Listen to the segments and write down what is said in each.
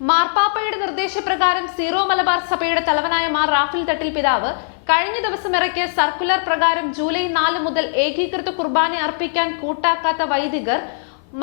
മാർപ്പാപ്പയുടെ നിർദ്ദേശപ്രകാരം സീറോ മലബാർ സഭയുടെ തലവനായ മാർ റാഫേൽ തട്ടിൽ പിതാവ് കഴിഞ്ഞ ദിവസം ഇറക്കിയ സർക്കുലർ പ്രകാരം ജൂലൈ 4 മുതൽ ഏകീകൃത കുർബാന അർപ്പിക്കാൻ കൂട്ടാക്കാത്ത വൈദികർ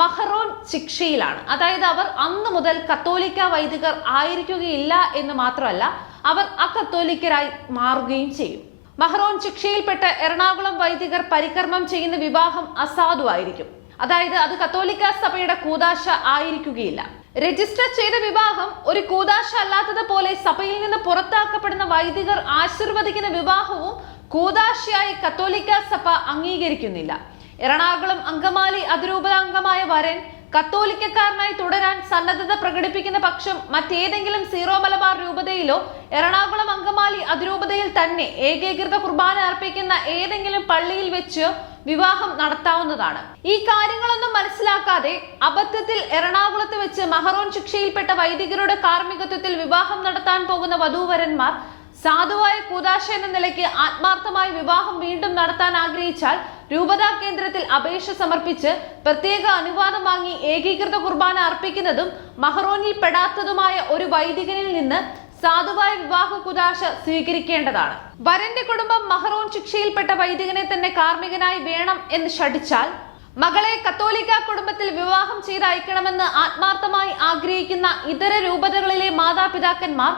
മഹറോൻ ശിക്ഷയിലാണ്. അതായത് അവർ അന്ന് മുതൽ കത്തോലിക്ക വൈദികർ ആയിരിക്കുകയില്ല എന്ന് മാത്രമല്ല, അവർ അകത്തോലിക്കരായി മാറുകയും ചെയ്യും. മഹറോൻ ശിക്ഷയിൽപ്പെട്ട എറണാകുളം വൈദികർ പരികർമ്മം ചെയ്യുന്ന വിവാഹം അസാധുവായിരിക്കും. അതായത് അത് കത്തോലിക്ക സഭയുടെ കൂദാശ ആയിരിക്കുകയില്ല. രജിസ്റ്റർ ചെയ്ത വിവാഹം ഒരു കൂദാശ അല്ലാത്തത് പോലെ സഭയിൽ നിന്ന് പുറത്താക്കപ്പെടുന്ന വൈദികർ ആശീർവദിക്കുന്ന വിവാഹവും കൂദാശയായി കത്തോലിക്ക സഭ അംഗീകരിക്കുന്നില്ല. എറണാകുളം അങ്കമാലി അതിരൂപത അംഗമായ വരൻ കത്തോലിക്കക്കാരനായി തുടരാൻ സന്നദ്ധത പ്രകടിപ്പിക്കുന്ന പക്ഷം മറ്റേതെങ്കിലും സീറോ മലബാർ രൂപതയിലോ എറണാകുളം അങ്കമാലി അതിരൂപതയിൽ തന്നെ ഏകീകൃത കുർബാന അർപ്പിക്കുന്ന ഏതെങ്കിലും പള്ളിയിൽ വെച്ച് വിവാഹം നടത്താവുന്നതാണ്. ഈ കാര്യങ്ങളൊന്നും മനസ്സിലാക്കാതെ അബദ്ധത്തിൽ എറണാകുളത്ത് വെച്ച് മഹറോൻ ശിക്ഷയിൽപ്പെട്ട വൈദികരുടെ കാർമ്മികത്വത്തിൽ വിവാഹം നടത്താൻ പോകുന്ന വധൂവരന്മാർ സാധുവായ കൂദാശ എന്ന നിലയ്ക്ക് ആത്മാർത്ഥമായി വിവാഹം വീണ്ടും നടത്താൻ ആഗ്രഹിച്ചാൽ രൂപതാ കേന്ദ്രത്തിൽ അപേക്ഷ സമർപ്പിച്ച് പ്രത്യേക അനുവാദം വാങ്ങി ഏകീകൃത കുർബാന അർപ്പിക്കുന്നതും മഹറോനിൽ പെടാത്തതുമായ ഒരു വൈദികനിൽ നിന്ന് സാധുവായ വിവാഹ കൂദാശ സ്വീകരിക്കേണ്ടതാണ്. വരന്റെ കുടുംബം മഹറോൻ ശിക്ഷയിൽപ്പെട്ട വൈദികനെ തന്നെ കാർമ്മികനായി വേണം എന്ന് ശഠിച്ചാൽ മകളെ കത്തോലിക്ക കുടുംബത്തിൽ വിവാഹം ചെയ്ത് അയക്കണമെന്ന് ആത്മാർത്ഥമായി ആഗ്രഹിക്കുന്ന ഇതര രൂപതകളിലെ മാതാപിതാക്കന്മാർ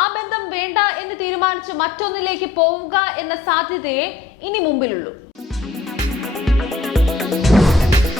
ആ ബന്ധം വേണ്ട എന്ന് തീരുമാനിച്ച് മറ്റൊന്നിലേക്ക് പോവുക എന്ന സാധ്യതയെ ഇനി മുമ്പിലുള്ളൂ.